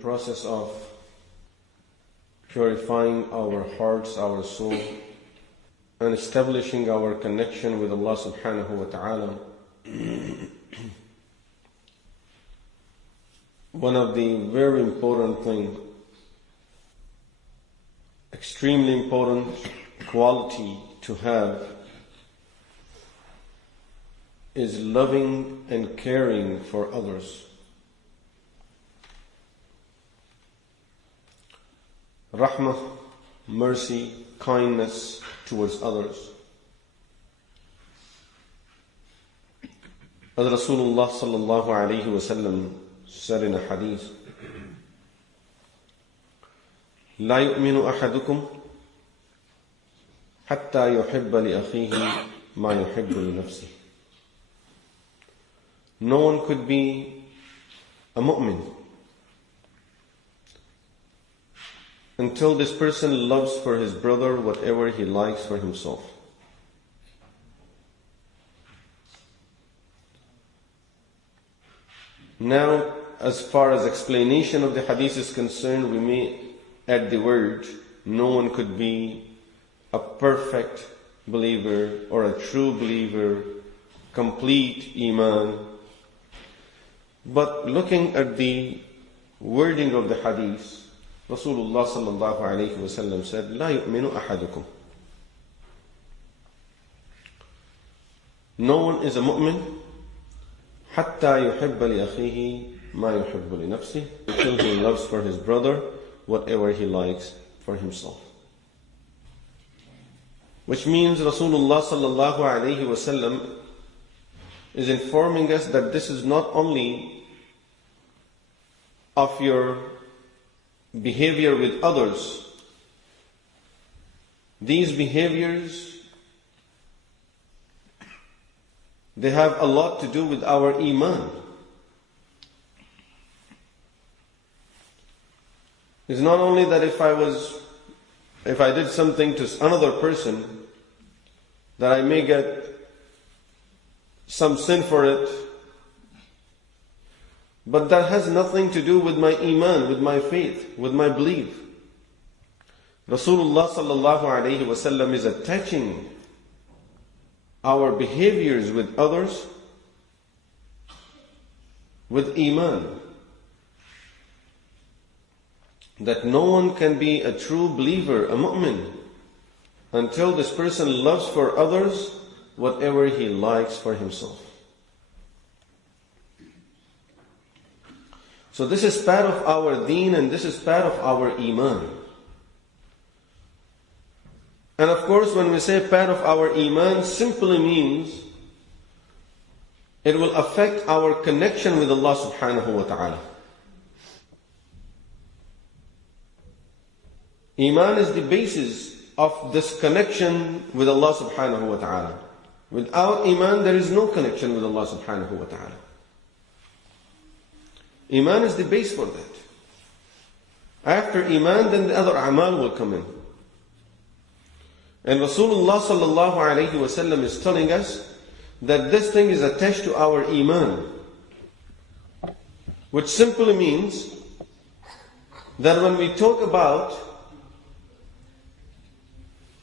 process of purifying our hearts, our soul, and establishing our connection with Allah subhanahu wa ta'ala. One of the very important things, extremely important quality to have, is loving and caring for others. Rahmah, mercy, kindness towards others. As Rasulullah sallallahu alayhi wa sallam said in a hadith, لا يؤمن أحدكم حتى يحب لأخيه ما يحب لنفسه. No one could be a mu'min until this person loves for his brother whatever he likes for himself. Now, as far as explanation of the hadith is concerned, we may add the word, no one could be a perfect believer or a true believer, complete iman. But looking at the wording of the hadith, Rasulullah sallallahu alayhi wa sallam said, لا يؤمن أحدكم. No one is a mu'min حتى يحب لأخيه ما يحب لنفسه, until he loves for his brother whatever he likes for himself. Which means Rasulullah sallallahu alayhi wa sallam is informing us that this is not only of your behavior with others. These behaviors, they have a lot to do with our iman. It's not only that if I did something to another person, that I may get some sin for it, but that has nothing to do with my iman, with my faith, with my belief. Rasulullah sallallahu alayhi wa sallam is attaching our behaviors with others with iman. That no one can be a true believer, a mu'min, until this person loves for others whatever he likes for himself. So this is part of our deen and this is part of our iman. And of course, when we say part of our iman, simply means it will affect our connection with Allah subhanahu wa ta'ala. Iman is the basis of this connection with Allah subhanahu wa ta'ala. Without iman, there is no connection with Allah subhanahu wa ta'ala. Iman is the base for that. After iman, then the other a'mal will come in. And Rasulullah sallallahu alayhi wa sallam is telling us that this thing is attached to our iman. Which simply means that when we talk about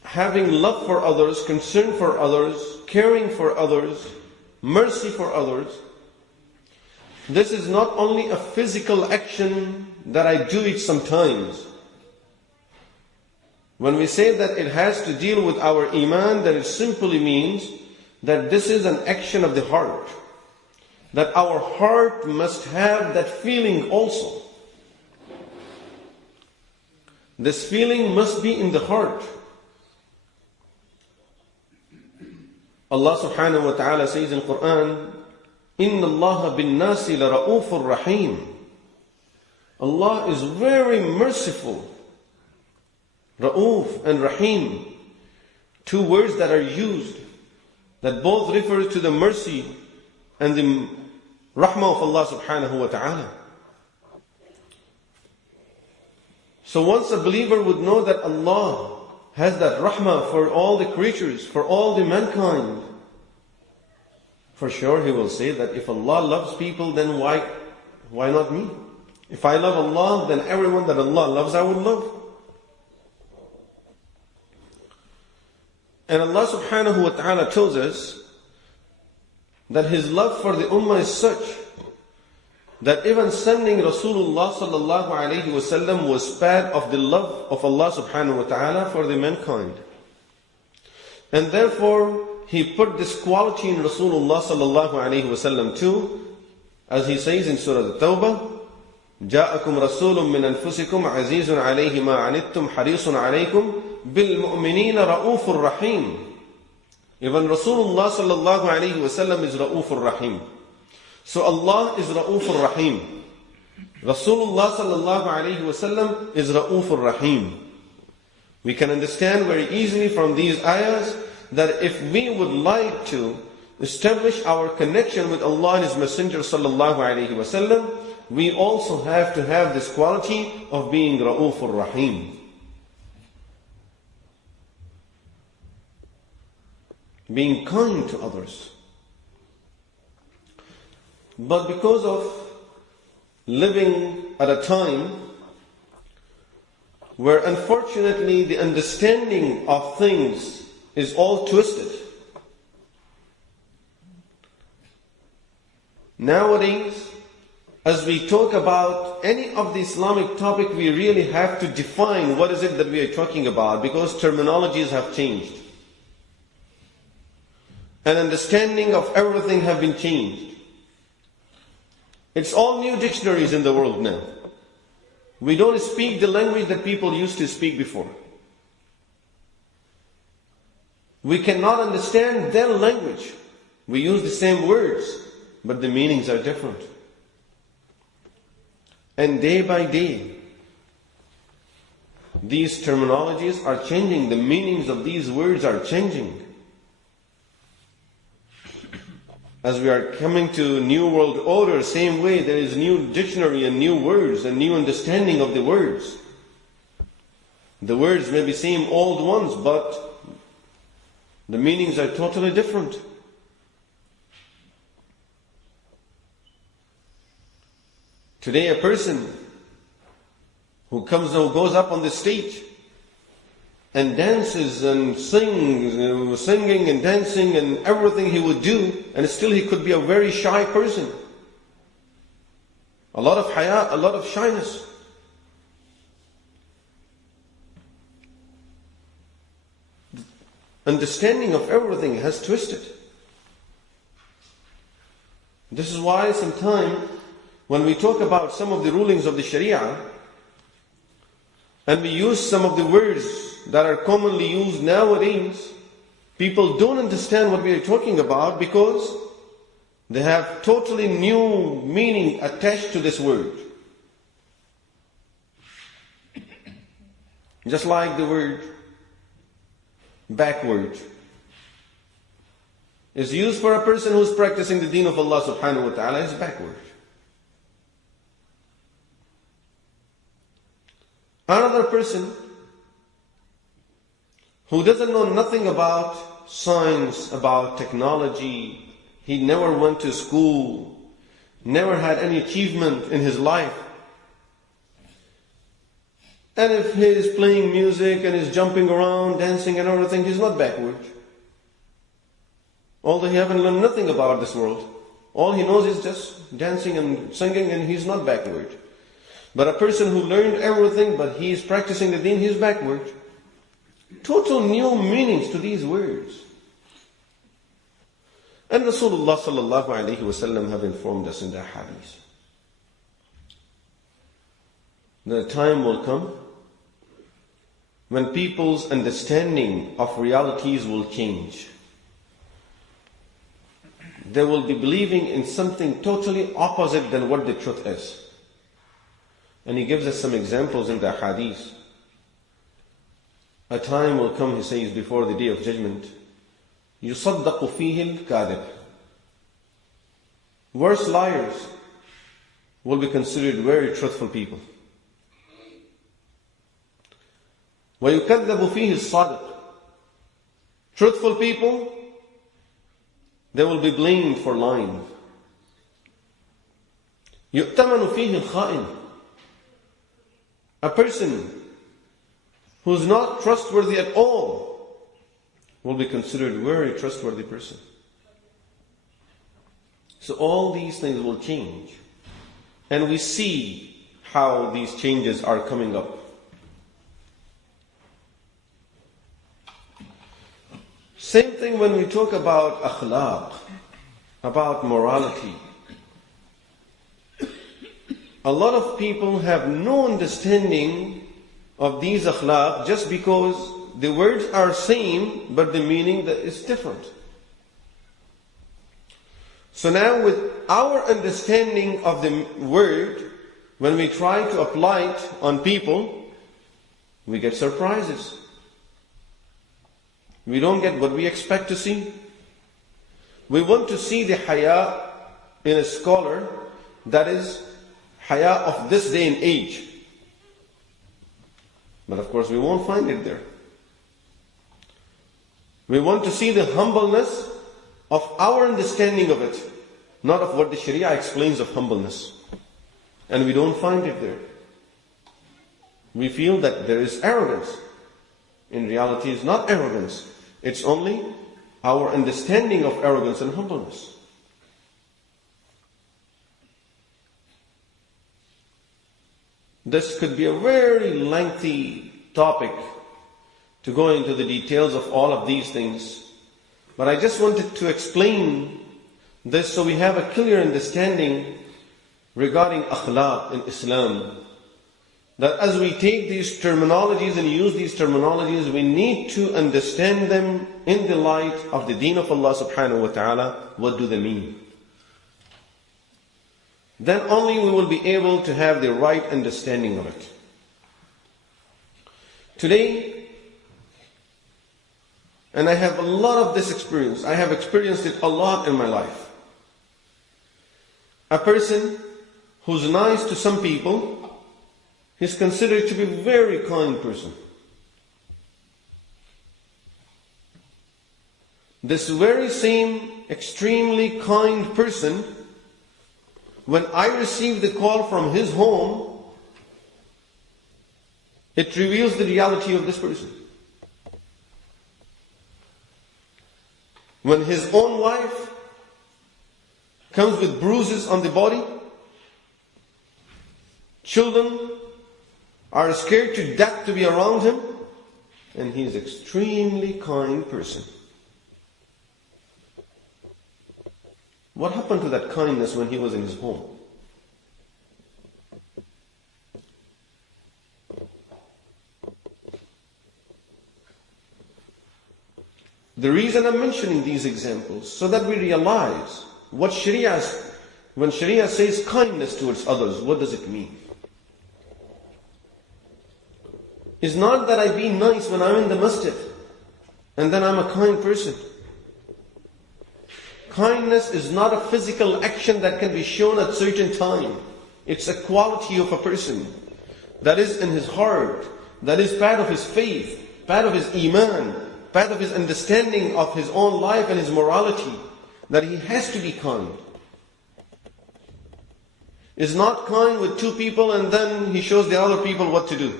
having love for others, concern for others, caring for others, mercy for others, this is not only a physical action that I do it sometimes. When we say that it has to deal with our iman, then it simply means that this is an action of the heart. That our heart must have that feeling also. This feeling must be in the heart. Allah subhanahu wa ta'ala says in Qur'an, إِنَّ اللَّهَ بِالنَّاسِ لَرَؤُوفٌ رَحِيمٌ. Allah is very merciful. Ra'uf and Rahim, two words that are used, that both refer to the mercy and the rahmah of Allah subhanahu wa ta'ala. So once a believer would know that Allah has that rahmah for all the creatures, for all the mankind, for sure he will say that if Allah loves people, then why not me? If I love Allah, then everyone that Allah loves, I would love. And Allah subhanahu wa ta'ala tells us that His love for the ummah is such that even sending Rasulullah sallallahu alayhi wa sallam was part of the love of Allah subhanahu wa ta'ala for the mankind. And therefore, He put this quality in Rasulullah sallallahu alayhi wa sallam too, as He says in Surah At-Tawbah, جاءكم رسول من أنفسكم عزيز عليه ما عنتم حريص عليكم بالمؤمنين رؤوف رحيم. Even Rasulullah sallallahu alayhi wa sallam is Ra'uf Rahim. So Allah is Ra'uf Rahim. Rasulullah sallallahu alayhi wa sallam is Ra'uf Rahim. We can understand very easily from these ayahs that if we would like to establish our connection with Allah and His Messenger sallallahu alayhi wa sallam, we also have to have this quality of being Ra'uf Rahim. Being kind to others. But because of living at a time where unfortunately the understanding of things is all twisted, nowadays, as we talk about any of the Islamic topic, we really have to define what is it that we are talking about, because terminologies have changed. And understanding of everything have been changed. It's all new dictionaries in the world now. We don't speak the language that people used to speak before. We cannot understand their language. We use the same words, but the meanings are different. And day by day, these terminologies are changing. The meanings of these words are changing. As we are coming to New World Order, same way there is new dictionary and new words and new understanding of the words. The words may be same old ones, but the meanings are totally different. Today a person who goes up on the stage and dances and sings, singing and dancing and everything he would do, and still he could be a very shy person. A lot of haya, a lot of shyness. Understanding of everything has twisted. This is why sometimes when we talk about some of the rulings of the Sharia, and we use some of the words that are commonly used nowadays, people don't understand what we are talking about because they have totally new meaning attached to this word. Just like the word backward is used for a person who is practicing the deen of Allah subhanahu wa ta'ala, is backward. Another person who doesn't know nothing about science, about technology, he never went to school, never had any achievement in his life. And if he is playing music and is jumping around, dancing and everything, he's not backward. Although he haven't learned nothing about this world. All he knows is just dancing and singing, and he's not backward. But a person who learned everything, but he is practicing the deen, he's backward. Total new meanings to these words. And Rasulullah sallallahu alayhi wa sallam have informed us in the hadith that a time will come when people's understanding of realities will change. They will be believing in something totally opposite than what the truth is. And he gives us some examples in the hadith. A time will come, he says, before the day of judgment, يُصَدَّقُ فِيهِ الْكَاذِبِ. Worst liars will be considered very truthful people. وَيُكَذَّبُ فِيهِ الصَّادِقِ. Truthful people, they will be blamed for lying. يُؤْتَمَنُ فِيهِ الْخَائِنِ. A person who's not trustworthy at all will be considered a very trustworthy person. So all these things will change. And we see how these changes are coming up. Same thing when we talk about akhlaq, about morality. A lot of people have no understanding of these akhlaq just because the words are same, but the meaning is different. So now with our understanding of the word, when we try to apply it on people, we get surprises. We don't get what we expect to see. We want to see the haya in a scholar, that is haya of this day and age. But of course we won't find it there. We want to see the humbleness of our understanding of it, not of what the Sharia explains of humbleness. And we don't find it there. We feel that there is arrogance. In reality, it's not arrogance. It's only our understanding of arrogance and humbleness. This could be a very lengthy topic to go into the details of all of these things. But I just wanted to explain this so we have a clear understanding regarding akhlaq in Islam. That as we take these terminologies and use these terminologies, we need to understand them in the light of the deen of Allah subhanahu wa ta'ala. What do they mean? Then only we will be able to have the right understanding of it. Today, and I have a lot of this experience, I have experienced it a lot in my life. A person who's nice to some people is considered to be a very kind person. This very same extremely kind person, when I receive the call from his home, it reveals the reality of this person. When his own wife comes with bruises on the body, children are scared to death to be around him, and he is an extremely kind person. What happened to that kindness when he was in his home? The reason I'm mentioning these examples, so that we realize what Sharia, when Sharia says kindness towards others, what does it mean? It's not that I be nice when I'm in the masjid and then I'm a kind person. Kindness is not a physical action that can be shown at certain time. It's a quality of a person that is in his heart, that is part of his faith, part of his iman, part of his understanding of his own life and his morality, that he has to be kind. Is not kind with two people and then he shows the other people what to do,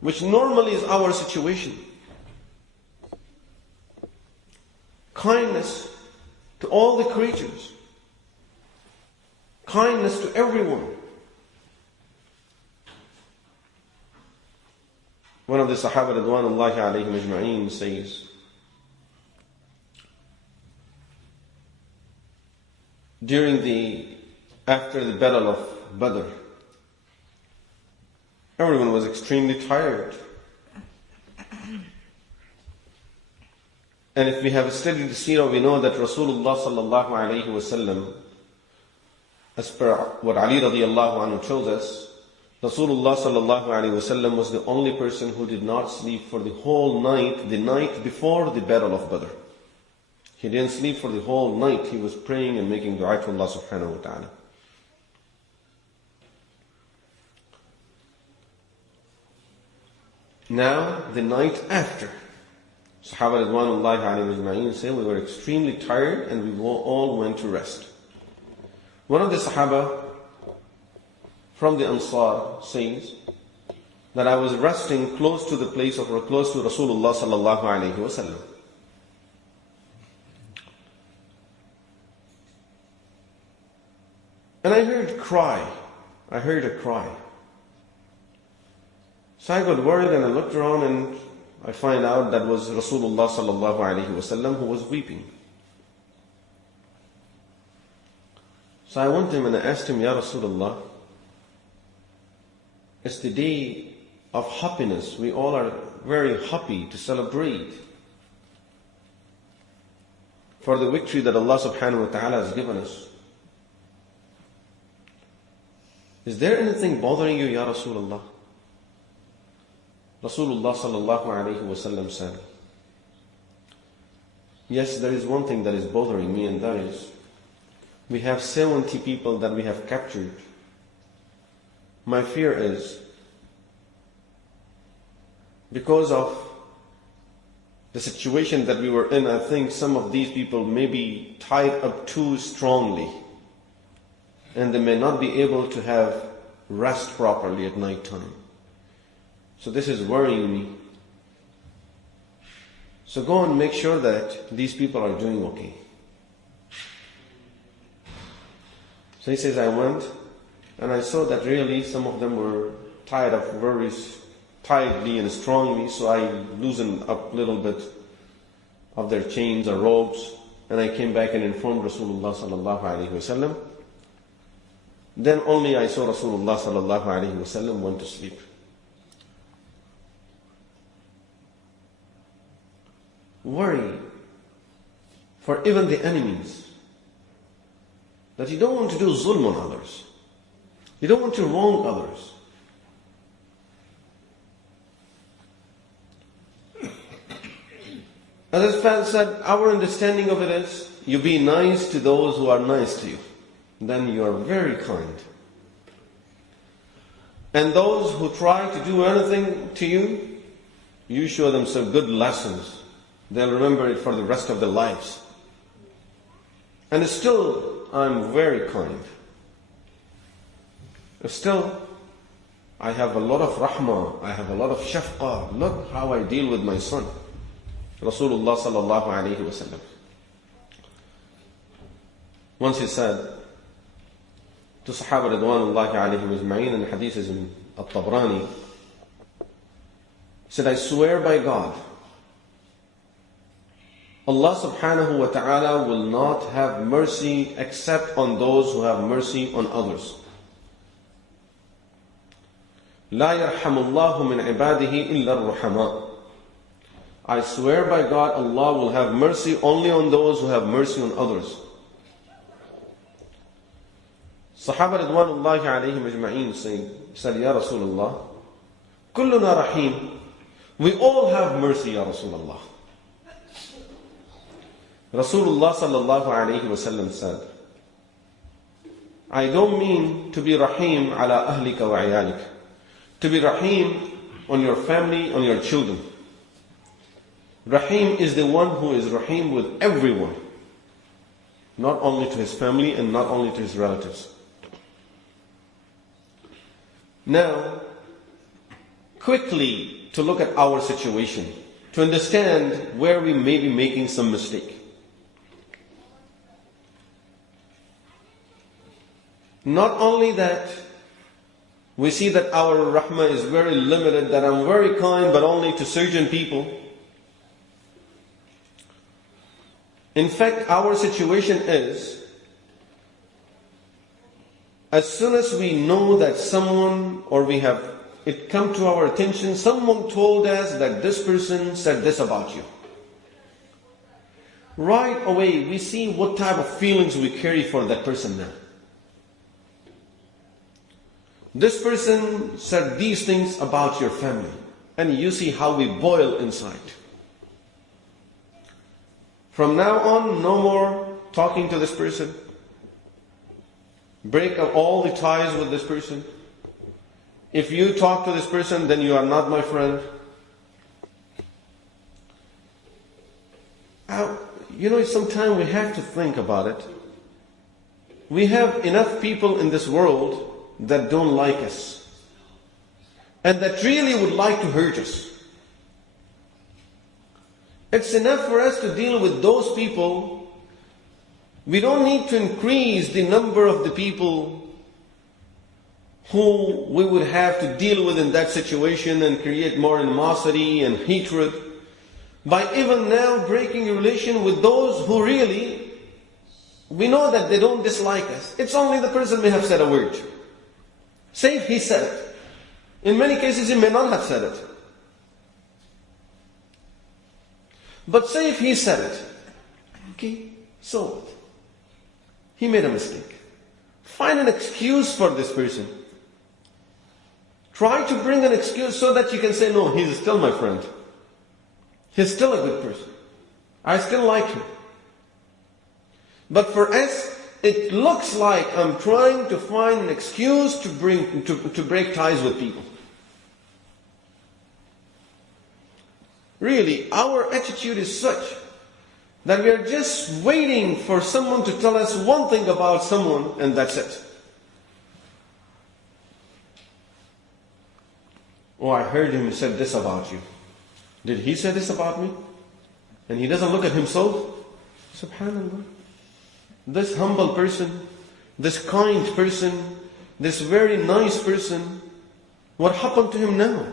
which normally is our situation. Kindness to all the creatures. Kindness to everyone. One of the Sahaba Ridwanullahi alayhim ajma'een says, after the battle of Badr, everyone was extremely tired. And if we have studied the seerah, we know that Rasulullah sallallahu alayhi wa sallam, as per what Ali radiallahu anhu tells us, Rasulullah sallallahu alayhi wa sallam was the only person who did not sleep for the whole night, the night before the battle of Badr. He didn't sleep for the whole night. He was praying and making dua to Allah subhanahu wa ta'ala. Now, the night after, Sahaba Ridwanullahi alayhim ajma'een say we were extremely tired and we all went to rest. One of the Sahaba from the Ansar says that I was resting close to the place of, or close to Rasulullah sallallahu alayhi wasallam. And I heard a cry. So I got worried and I looked around and I find out that was Rasulullah sallallahu alayhi wasallam who was weeping. So I went to him and I asked him, Ya Rasulullah, it's the day of happiness. We all are very happy to celebrate for the victory that Allah subhanahu wa ta'ala has given us. Is there anything bothering you, Ya Rasulullah? Rasulullah sallallahu alayhi wasallam said, yes, there is one thing that is bothering me, and that is, we have 70 people that we have captured. My fear is, because of the situation that we were in, I think some of these people may be tied up too strongly, and they may not be able to have rest properly at night time. So this is worrying me. So go and make sure that these people are doing okay. So he says, I went and I saw that really some of them were tied up very tightly and strongly, so I loosened up a little bit of their chains or ropes, and I came back and informed Rasulullah sallallahu alayhi wasallam. Then only I saw Rasulullah sallallahu alayhi wasallam went to sleep. Worry for even the enemies, that you don't want to do zulm on others. You don't want to wrong others. As I said, our understanding of it is, you be nice to those who are nice to you. Then you are very kind. And those who try to do anything to you, you show them some good lessons. They'll remember it for the rest of their lives. And still, I'm very kind. Still, I have a lot of rahmah, I have a lot of shafqah. Look how I deal with my son. Rasulullah sallallahu alayhi wasallam. Once he said to Sahaba Ridwanullahi alayhim ajma'in, and the hadith is in At-Tabrani, he said, I swear by God, Allah subhanahu wa ta'ala will not have mercy except on those who have mercy on others. لا يرحم الله من عباده إلا الرحماء. I swear by God, Allah will have mercy only on those who have mercy on others. Sahaba Ridwanullahi alayhim ajma'in said, Ya Rasulullah, kulluna rahim. We all have mercy, Ya Rasulullah. Rasulullah sallallahu alayhi wasallam said, I don't mean to be rahim ala ahlika wa ayalik. To be rahim on your family, on your children. Rahim is the one who is rahim with everyone. Not only to his family and not only to his relatives. Now, quickly to look at our situation, to understand where we may be making some mistake. Not only that, we see that our rahmah is very limited, that I'm very kind but only to certain people. In fact, our situation is, as soon as we know that someone, or we have it come to our attention, someone told us that this person said this about you. Right away, we see what type of feelings we carry for that person now. This person said these things about your family, and you see how we boil inside. From now on, no more talking to this person. Break up all the ties with this person. If you talk to this person, then you are not my friend. Sometimes we have to think about it. We have enough people in this world that don't like us and that really would like to hurt us. It's enough for us to deal with those people. We don't need to increase the number of the people who we would have to deal with in that situation and create more animosity and hatred by even now breaking a relation with those who really, we know that they don't dislike us. It's only the person may have said a word. Say if he said it. In many cases he may not have said it. But say if he said it. Okay, so what? He made a mistake. Find an excuse for this person. Try to bring an excuse so that you can say, no, he's still my friend. He's still a good person. I still like him. But for us, it looks like I'm trying to find an excuse to break ties with people. Really, our attitude is such that we are just waiting for someone to tell us one thing about someone and that's it. Oh, I heard him said this about you. Did he say this about me? And he doesn't look at himself? Subhanallah. This humble person, this kind person, this very nice person, what happened to him now?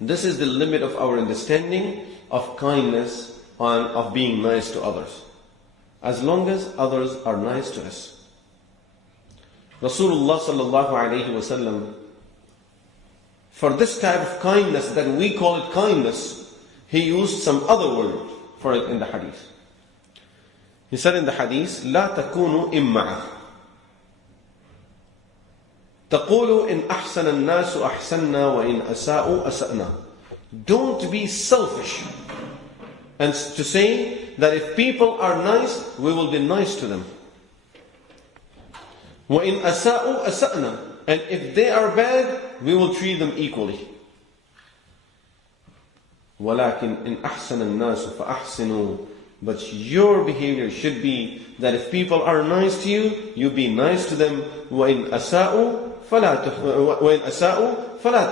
This is the limit of our understanding of kindness and of being nice to others. As long as others are nice to us. Rasulullah sallallahu alayhi wa sallam, for this type of kindness that we call it kindness, he used some other word for it in the hadith. He said in the hadith, لا تكونوا إمعة تقولوا إن أحسن الناس أحسننا وإن أساءوا أسأنا. Don't be selfish and to say that if people are nice, we will be nice to them. وإن أساءوا أسأنا. And if they are bad, we will treat them equally. ولكن إن أحسن الناس فأحسنوا. But your behavior should be that if people are nice to you, you be nice to them. وإن أساءوا فلا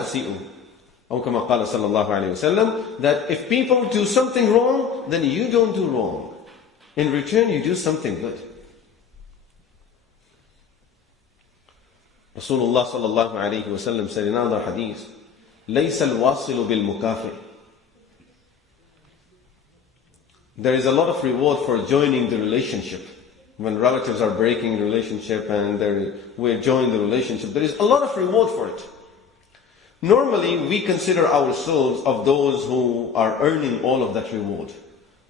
تسيئوا. أو كما قال صلى الله عليه وسلم, that if people do something wrong, then you don't do wrong. In return, you do something good. Rasulullah sallallahu alayhi wa sallam said in another hadith, ليس الواصل بالمكافئ. There is a lot of reward for joining the relationship. When relatives are breaking the relationship and we join the relationship, there is a lot of reward for it. Normally, we consider ourselves of those who are earning all of that reward.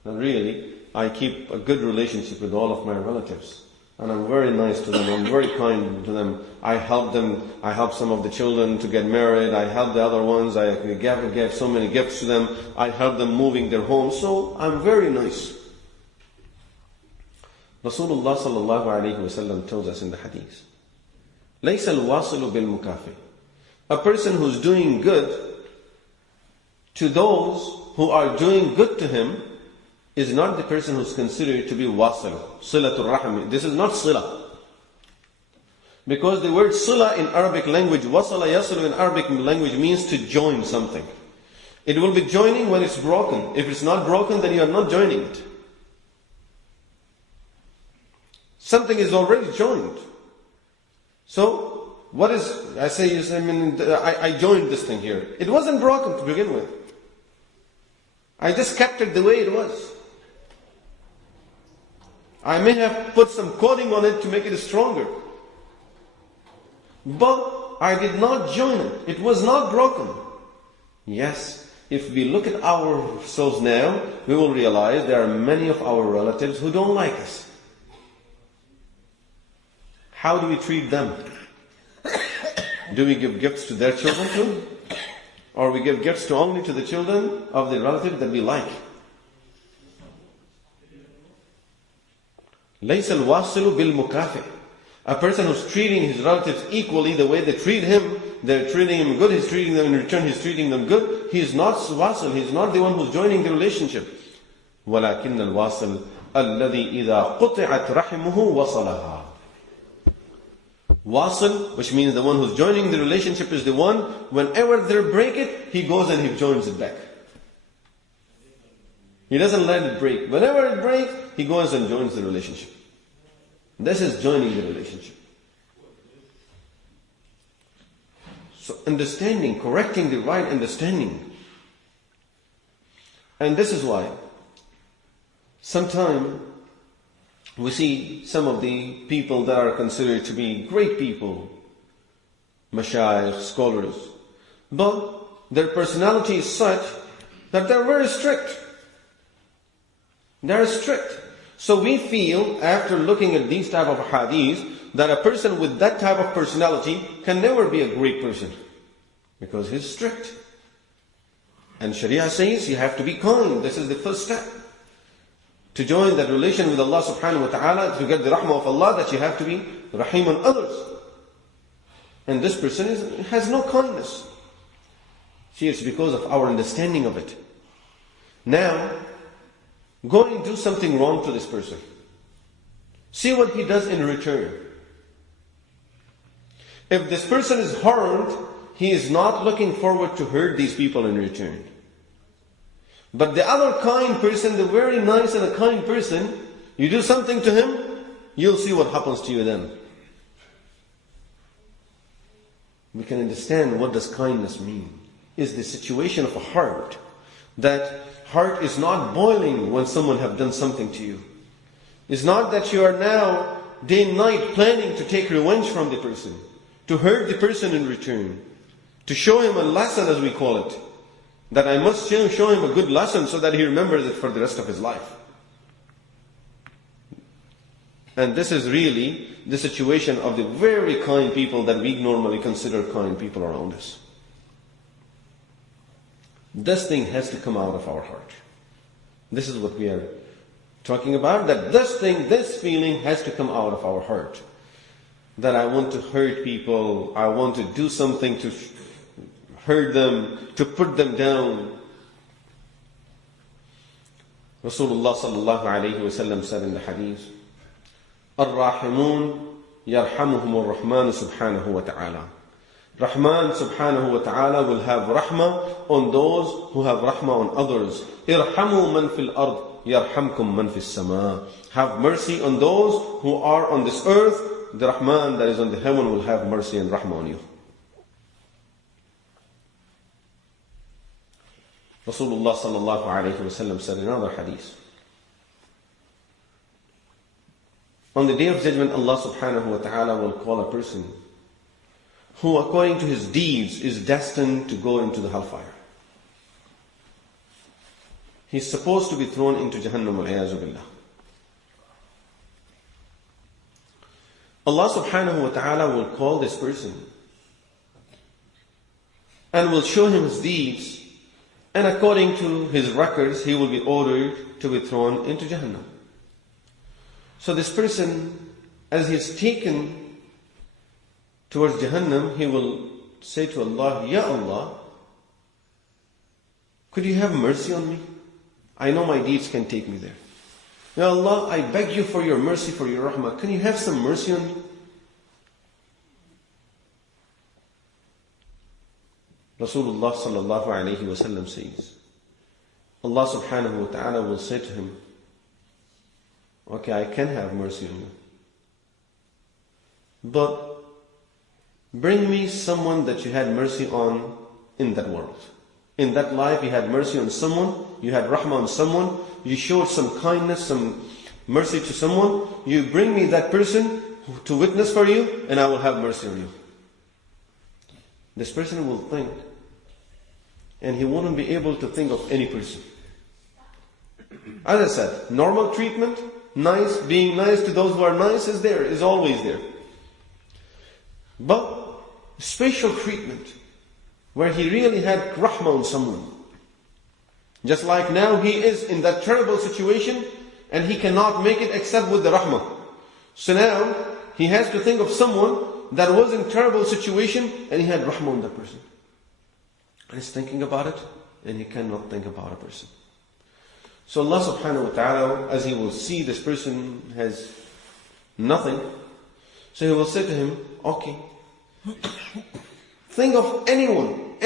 And really, I keep a good relationship with all of my relatives. And I'm very nice to them, I'm very kind to them. I help them, I help some of the children to get married, I help the other ones, I gave so many gifts to them, I help them moving their homes, so I'm very nice. Rasulullah sallallahu alayhi wa sallam tells us in the hadith, لَيْسَ الْوَاصِلُ بِالْمُكَافِئِ. A person who's doing good to those who are doing good to him is not the person who's considered to be wasil, silatul rahim. This is not sila. Because the word sila in Arabic language, wasala yasilu in Arabic language means to join something. It will be joining when it's broken. If it's not broken, then you are not joining it. Something is already joined. So, what is, I joined this thing here. It wasn't broken to begin with. I just kept it the way it was. I may have put some coating on it to make it stronger. But I did not join it. It was not broken. Yes, if we look at ourselves now, we will realize there are many of our relatives who don't like us. How do we treat them? Do we give gifts to their children too? Or we give gifts only to the children of the relative that we like? لَيْسَ الْوَاصِلُ بِالْمُكَافِئِ. A person who's treating his relatives equally the way they treat him, they're treating him good, he's treating them in return, he's treating them good. He's not wasil, he's not the one who's joining the relationship. وَلَكِنَّ الْوَاصِلُ الَّذِي إِذَا قُطِعَتْ رَحِمُهُ وَصَلَهَا. Wasil, which means the one who's joining the relationship is the one, whenever they break it, he goes and he joins it back. He doesn't let it break. Whenever it breaks, he goes and joins the relationship. This is joining the relationship. So understanding, correcting the right understanding. And this is why sometimes we see some of the people that are considered to be great people, mashayikh, scholars, but their personality is such that they're very strict. They're strict. So we feel, after looking at these type of hadiths, that a person with that type of personality can never be a great person, because he's strict. And Sharia says you have to be kind. This is the first step. To join that relation with Allah subhanahu wa ta'ala, to get the rahmah of Allah, that you have to be rahim on others. And this person has no kindness. See, it's because of our understanding of it. Now, go and do something wrong to this person. See what he does in return. If this person is harmed, he is not looking forward to hurt these people in return. But the other kind person, the very nice and a kind person, you do something to him, you'll see what happens to you then. We can understand what does kindness mean. It's the situation of a heart. That heart is not boiling when someone have done something to you. It's not that you are now day and night planning to take revenge from the person, to hurt the person in return, to show him a lesson, as we call it. That I must show him a good lesson so that he remembers it for the rest of his life. And this is really the situation of the very kind people that we normally consider kind people around us. This thing has to come out of our heart. This is what we are talking about, that this thing, this feeling has to come out of our heart. That I want to hurt people, I want to do something to hurt them, to put them down. Rasulullah sallallahu alayhi wa sallam said in the hadith, Ar-Rahimun yarhamuhum ar-Rahman subhanahu wa ta'ala. Rahman subhanahu wa ta'ala will have rahmah on those who have rahmah on others. Irhamu man fil ard, yarhamkum man fis sama. Have mercy on those who are on this earth. The Rahman that is on the heaven will have mercy and rahmah on you. Rasulullah sallallahu alayhi wa sallam said in another hadith, on the day of judgment, Allah subhanahu wa ta'ala will call a person who according to his deeds is destined to go into the hellfire. He's supposed to be thrown into Jahannam wal-'iyāzu billah. Allah subhanahu wa ta'ala will call this person and will show him his deeds, and according to his records, he will be ordered to be thrown into Jahannam. So this person, as he is taken towards Jahannam, he will say to Allah, Ya Allah, could you have mercy on me? I know my deeds can take me there. Ya Allah, I beg you for your mercy, for your rahmah. Can you have some mercy on me? Rasulullah sallallahu alayhi wa sallam says, Allah subhanahu wa ta'ala will say to him, okay, I can have mercy on you, but bring me someone that you had mercy on in that world. In that life you had mercy on someone, you had rahmah on someone, you showed some kindness, some mercy to someone. You bring me that person to witness for you, and I will have mercy on you. This person will think, and he won't be able to think of any person. As I said, normal treatment, nice, being nice to those who are nice is there, is always there. But special treatment, where he really had rahmah on someone. Just like now he is in that terrible situation, and he cannot make it except with the rahmah. So now he has to think of someone that was in terrible situation, and he had rahmah on that person. And he's thinking about it, and he cannot think about a person. So Allah subhanahu wa ta'ala, as he will see this person has nothing, So he will say to him, okay, think of anyone,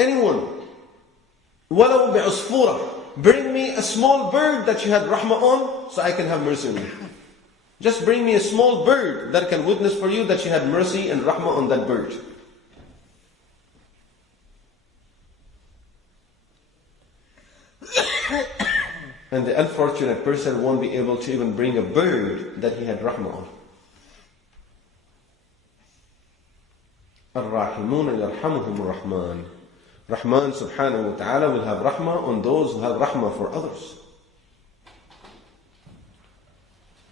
وَلَوْ بِعُصْفُورَةٍ, bring me a small bird that you had rahmah on, so I can have mercy on you. Just bring me a small bird that can witness for you that you had mercy and rahmah on that bird. And the unfortunate person won't be able to even bring a bird that he had rahmah on. الراحمون يرحمهم الرحمن. Rahman subhanahu wa ta'ala will have rahmah on those who have rahmah for others.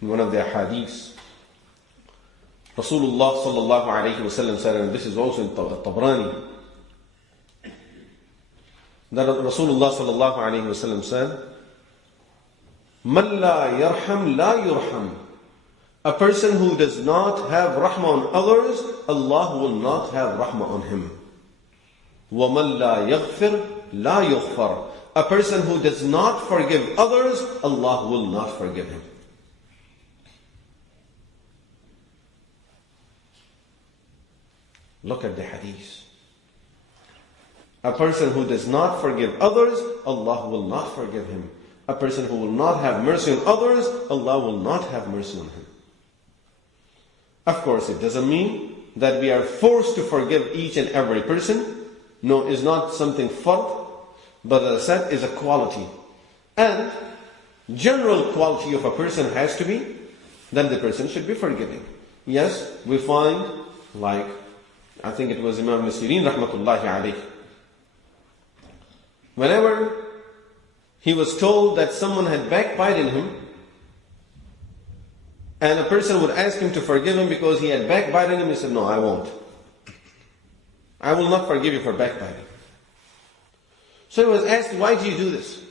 In one of the hadiths, Rasulullah sallallahu alayhi wa sallam said, and this is also in Tabrani, that Rasulullah sallallahu alayhi wa sallam said, Man la yarham la yurham. A person who does not have rahmah on others, Allah will not have rahmah on him. وَمَن لَا يَغْفِرْ لَا يُغْفَرْ. A person who does not forgive others, Allah will not forgive him. Look at the hadith. A person who does not forgive others, Allah will not forgive him. A person who will not have mercy on others, Allah will not have mercy on him. Of course, it doesn't mean that we are forced to forgive each and every person. No, it's not something fard, but as I said, is a quality. And general quality of a person has to be that the person should be forgiving. Yes, we find, like, I think it was Imam Sirin rahmatullahi alayhi. Whenever he was told that someone had backbited him, and a person would ask him to forgive him because he had backbited him, he said, no, I won't. I will not forgive you for backbiting. So he was asked, why do you do this?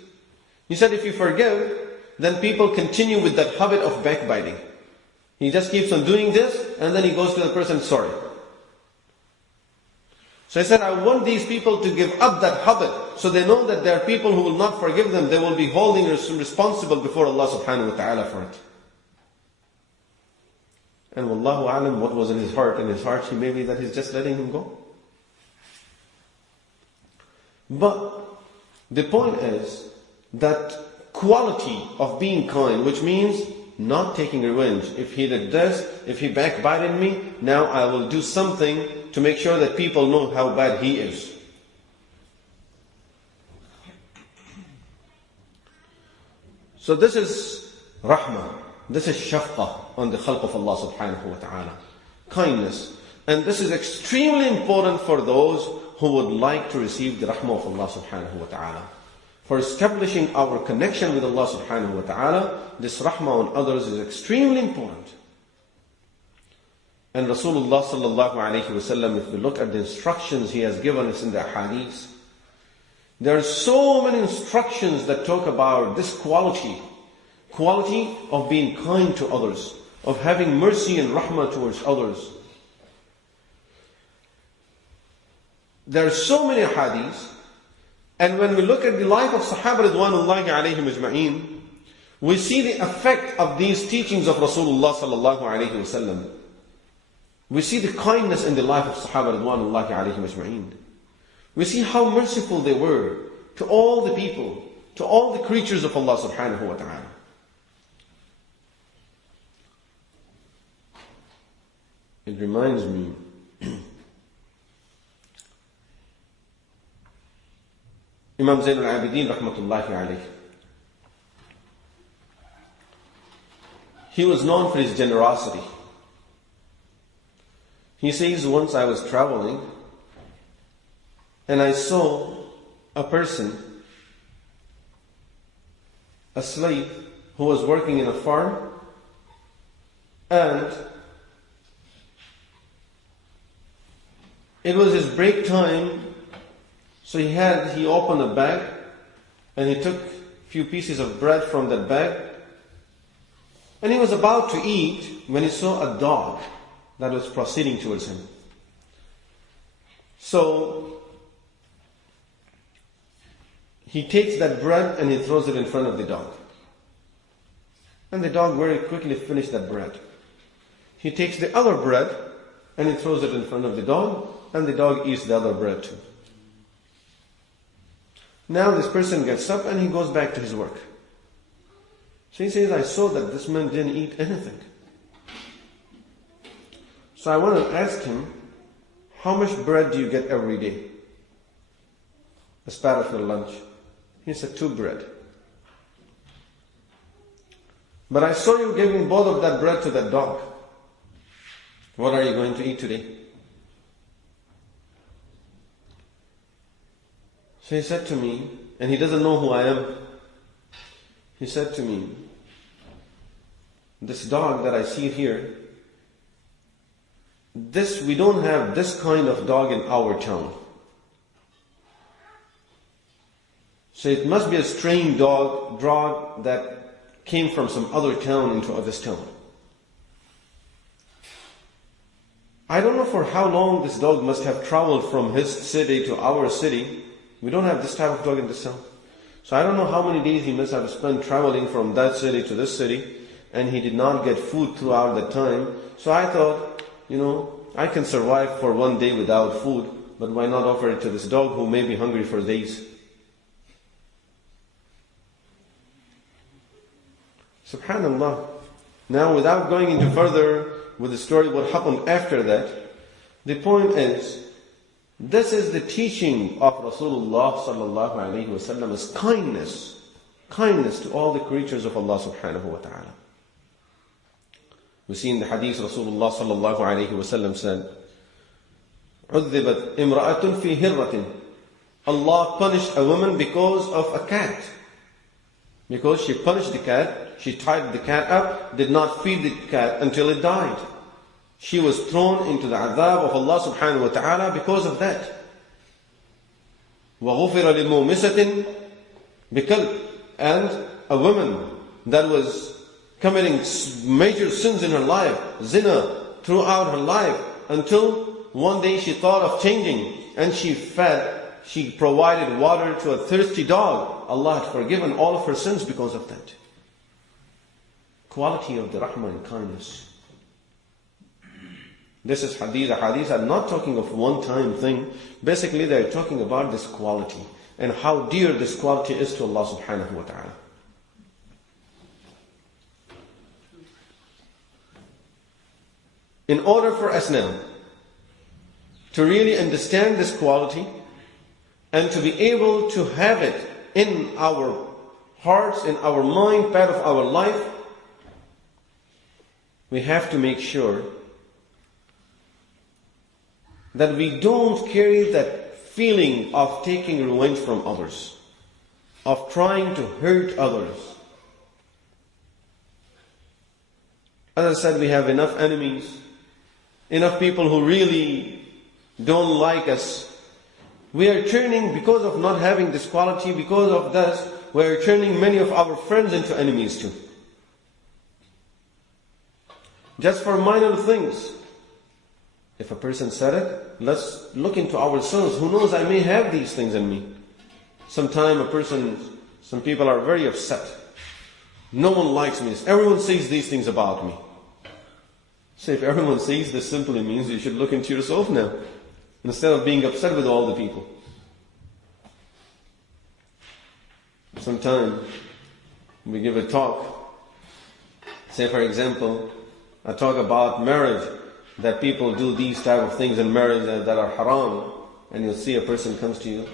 He said, if you forgive, then people continue with that habit of backbiting. He just keeps on doing this, and then he goes to the person, sorry. So I said, I want these people to give up that habit, so they know that there are people who will not forgive them. They will be holding responsible before Allah subhanahu wa ta'ala for it. And wallahu alam, what was in his heart? In his heart, he maybe that he's just letting him go. But the point is that quality of being kind, which means not taking revenge. If he did this, if he backbited me, now I will do something to make sure that people know how bad he is. So this is rahmah. This is shafqah on the khalq of Allah subhanahu wa ta'ala. Kindness. And this is extremely important for those who would like to receive the rahmah of Allah subhanahu wa ta'ala. For establishing our connection with Allah subhanahu wa ta'ala, this rahmah on others is extremely important. And Rasulullah sallallahu alayhi wa sallam, if we look at the instructions he has given us in the hadith, there are so many instructions that talk about this quality of being kind to others, of having mercy and rahmah towards others. There are so many hadiths, and when we look at the life of Sahaba Ridwanullahi alayhim ajma'een, we see the effect of these teachings of Rasulullah sallallahu alayhi wa sallam. We see the kindness in the life of Sahaba Ridwanullahi alayhim ajma'een. We see how merciful they were to all the people, to all the creatures of Allah subhanahu wa ta'ala. It reminds me Imam Zayn al-Abidin rahmatullahi alayhi. He was known for his generosity. He says, once I was traveling and I saw a person, a slave who was working in a farm, and it was his break time. So he opened a bag and he took a few pieces of bread from that bag, and he was about to eat when he saw a dog that was proceeding towards him. So he takes that bread and he throws it in front of the dog. And the dog very quickly finished that bread. He takes the other bread and he throws it in front of the dog, and the dog eats the other bread too. Now this person gets up and he goes back to his work. So he says, I saw that this man didn't eat anything. So I want to ask him, how much bread do you get every day as part of your lunch? He said, 2 bread. But I saw you giving both of that bread to that dog. What are you going to eat today? So he said to me, and he doesn't know who I am. He said to me, this dog that I see here, we don't have this kind of dog in our town. So it must be a strange dog that came from some other town into this town. I don't know for how long this dog must have traveled from his city to our city. We don't have this type of dog in this town. So I don't know how many days he must have spent traveling from that city to this city, and he did not get food throughout that time. So I thought, I can survive for one day without food, but why not offer it to this dog who may be hungry for days? Subhanallah. Now, without going into further with the story, what happened after that, the point is, this is the teaching of Rasulullah sallallahu alaihi wasallam, is kindness to all the creatures of Allah subhanahu wa ta'ala. We see in the hadith Rasulullah sallallahu alaihi wasallam said, عُذِّبَتْ إِمْرَأَةٌ فِي هِرَّةٍ. Allah punished a woman because of a cat. Because she punished the cat, she tied the cat up, did not feed the cat until it died. She was thrown into the adhab of Allah subhanahu wa ta'ala because of that. وَغُفِرَ لِمُومِسَةٍ بِكَلْبٍ. And a woman that was committing major sins in her life, zina, throughout her life, until one day she thought of changing, and she provided water to a thirsty dog. Allah had forgiven all of her sins because of that. Quality of the rahmah and kindness. This is hadith. The hadith are not talking of one-time thing. Basically, they are talking about this quality and how dear this quality is to Allah subhanahu wa ta'ala. In order for us now to really understand this quality and to be able to have it in our hearts, in our mind, part of our life, we have to make sure that we don't carry that feeling of taking revenge from others, of trying to hurt others. As I said, we have enough enemies, enough people who really don't like us. We are turning, because of not having this quality, because of this, we are turning many of our friends into enemies too. Just for minor things. If a person said it, let's look into ourselves. Who knows, I may have these things in me. Some people are very upset. No one likes me. Everyone says these things about me. So if everyone says this, simply means you should look into yourself now, instead of being upset with all the people. Sometimes we give a talk. Say for example, a talk about marriage, that people do these type of things in marriage that are haram, and you'll see a person comes to you.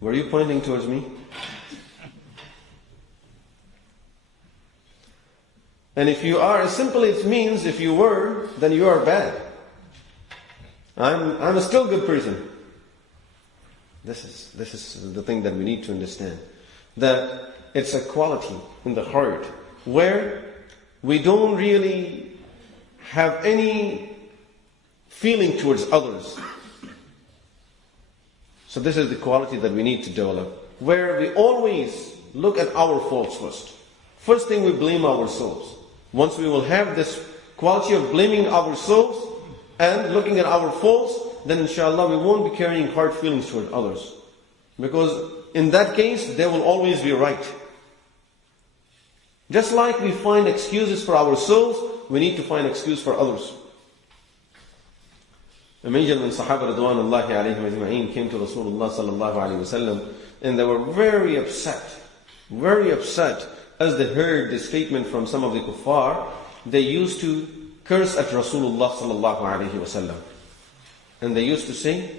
Were you pointing towards me? And if you are, simply it means if you were, then you are bad. I'm a still good person. This is the thing that we need to understand. That it's a quality in the heart where we don't really have any feeling towards others. So this is the quality that we need to develop, where we always look at our faults first. First thing, we blame ourselves. Once we will have this quality of blaming ourselves and looking at our faults, then inshallah we won't be carrying hard feelings toward others. Because in that case, they will always be right. Just like we find excuses for ourselves, we need to find excuse for others. Imagine when Sahaba Ridwanullahi alayhim ajma'een came to Rasulullah sallallahu alayhi wasallam, and they were very upset as they heard the statement from some of the kuffar. They used to curse at Rasulullah sallallahu alayhi wasallam. And they used to say,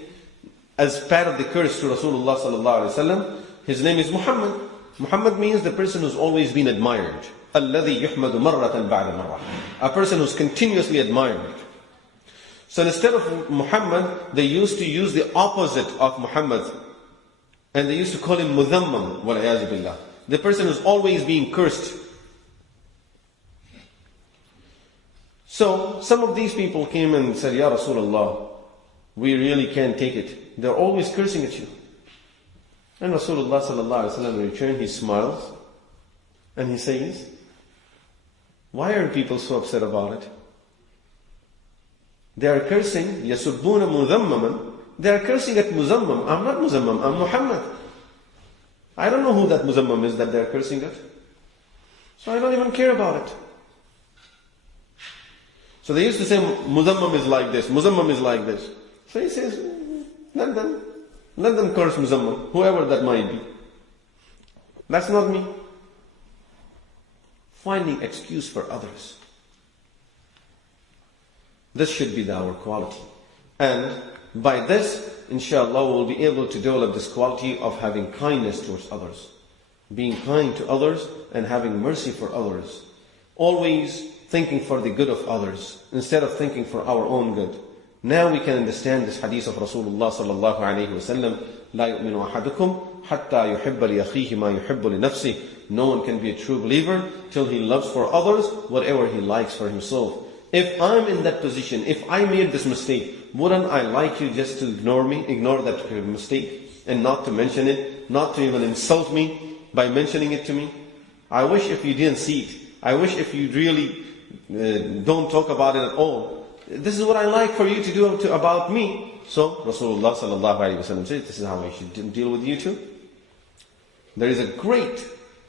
as part of the curse to Rasulullah sallallahu alayhi wasallam, his name is Muhammad. Muhammad means the person who's always been admired. الَّذِي يُحْمَدُ مَرَّةً بَعْدَ مَرَّةً. A person who's continuously admired. So instead of Muhammad, they used to use the opposite of Muhammad. And they used to call him Mudhammam, وَالْعِيَاذُ بِاللَّهِ. The person who's always being cursed. So some of these people came and said, Ya Rasulullah, we really can't take it. They're always cursing at you. And Rasulullah sallallahu alaihi wasallam in return, he smiles and he says, why are people so upset about it? They are cursing, yasubbuna mudhammaman. They are cursing at Muzammam. I'm not Muzammam, I'm Muhammad. I don't know who that Muzammam is that they are cursing at. So I don't even care about it. So they used to say, Muzammam is like this, Muzammam is like this. So he says, let them curse Muzammam, whoever that might be. That's not me. Finding excuse for others. This should be our quality. And by this, inshallah, we'll be able to develop this quality of having kindness towards others. Being kind to others and having mercy for others. Always thinking for the good of others instead of thinking for our own good. Now we can understand this hadith of Rasulullah sallallahu alayhi wa sallam. لا يؤمن أحدكم حتى يحب لأخيه ما يحب لنفسه. No one can be a true believer till he loves for others whatever he likes for himself. If I'm in that position, if I made this mistake, wouldn't I like you just to ignore me, ignore that mistake, and not to mention it, not to even insult me by mentioning it to me? I wish if you didn't see it. I wish if you really don't talk about it at all. This is what I like for you to do about me. So Rasulullah sallallahu alaihi wasallam says, this is how I should deal with you too. There is a great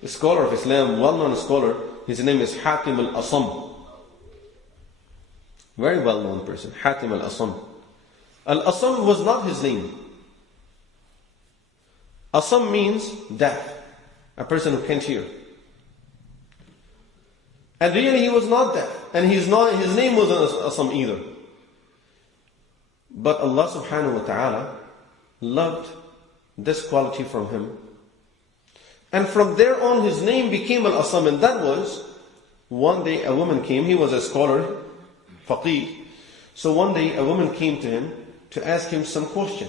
scholar of Islam, well-known scholar. His name is Hatim al-Asam. Very well-known person, Hatim al-Asam. Al-Asam was not his name. Asam means deaf, a person who can't hear. And really he was not deaf, and his name wasn't Asam either. But Allah subhanahu wa ta'ala loved this quality from him. And from there on his name became Al-Asam, and that was, one day a woman came, he was a scholar, faqih. So one day a woman came to him to ask him some question.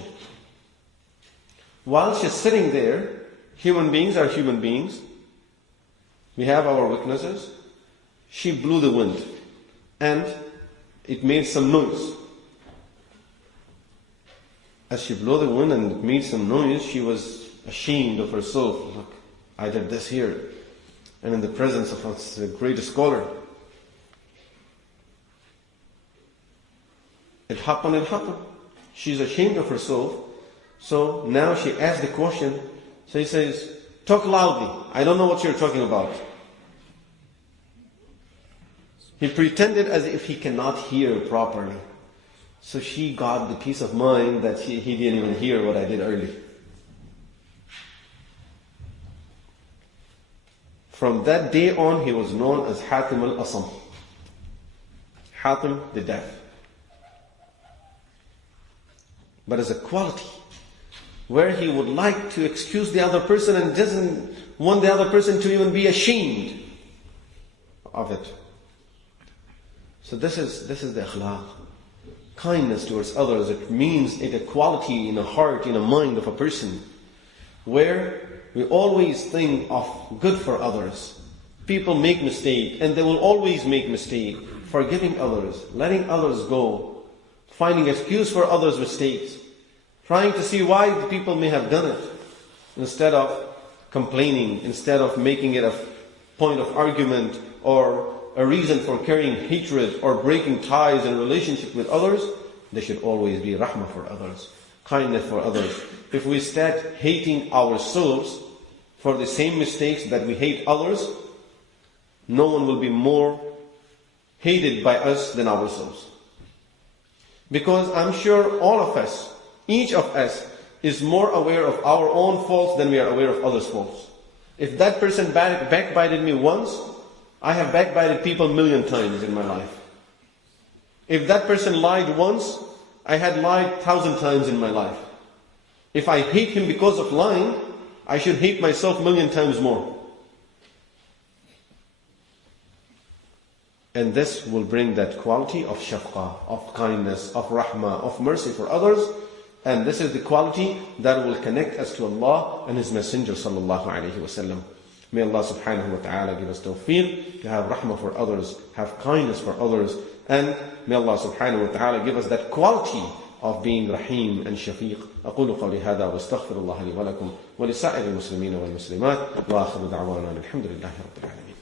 While she's sitting there, human beings are human beings. We have our weaknesses. She blew the wind and it made some noise. As she blew the wind and it made some noise, she was ashamed of herself. Look, I did this here. And in the presence of a great scholar. It happened. She's ashamed of herself. So now she asked the question. So he says, talk loudly. I don't know what you're talking about. He pretended as if he cannot hear properly. So she got the peace of mind that he didn't even hear what I did earlier. From that day on, he was known as Hatim al-Asam. Hatim the deaf. But as a quality, where he would like to excuse the other person and doesn't want the other person to even be ashamed of it. So this is the akhlaq. Kindness towards others. It means a quality in a heart, in a mind of a person, where we always think of good for others. People make mistakes, and they will always make mistakes. Forgiving others, letting others go, finding excuse for others' mistakes, trying to see why the people may have done it, instead of complaining, instead of making it a point of argument or a reason for carrying hatred or breaking ties and relationship with others. There should always be rahmah for others, kindness for others. If we start hating ourselves for the same mistakes that we hate others, no one will be more hated by us than ourselves. Because I'm sure all of us, each of us, is more aware of our own faults than we are aware of others' faults. If that person backbited me once, I have backbited people 1,000,000 times in my life. If that person lied once, I had lied 1,000 times in my life. If I hate him because of lying, I should hate myself 1,000,000 times more. And this will bring that quality of shafqah, of kindness, of rahmah, of mercy for others. And this is the quality that will connect us to Allah and His Messenger sallallahu alayhi wa sallam. May Allah subhanahu wa ta'ala give us tawfiq to have rahmah for others, have kindness for others, and may Allah subhanahu wa ta'ala give us that quality of being rahim and shafiq. أقول قولي هذا واستغفر الله لي ولكم ولسائر المسلمين والمسلمات وآخر دعوانا الحمد لله رب العالمين.